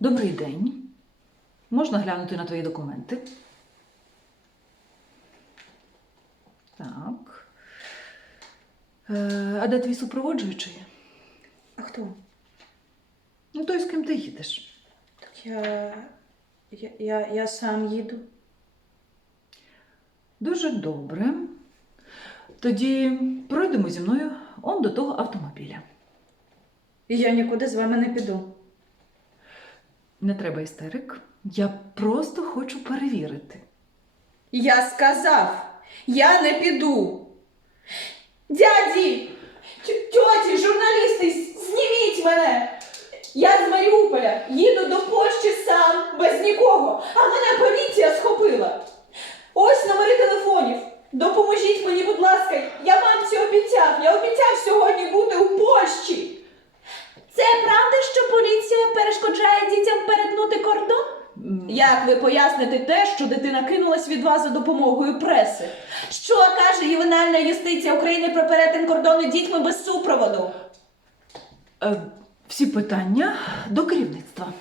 Добрий день. Можна глянути на твої документи? Так. Е, а де твій супроводжуючий? А хто? Ну, той, з ким ти їдеш. Так я. Я, я, я сам їду. Дуже добре. Тоді пройдемо зі мною он до того автомобіля. І я нікуди з вами не піду. Не треба істерик. Я просто хочу перевірити. Я сказав, я не піду. Дяді, ть- тьоті, журналісти, зніміть мене. Я з Маріуполя їду до Польщі сам, без нікого, а мене поліція схопила. Ось номери телефонів. Допоможіть мені, будь ласка, я мамці обіцяв. Я обіцяв сьогодні бути у Польщі. Це правда, що поліція перешкоджає дітям перетнути кордон? Як ви поясните те, що дитина кинулась від вас за допомогою преси? Що каже ювенальна юстиція України про перетин кордону дітьми без супроводу? Е, всі питання до керівництва.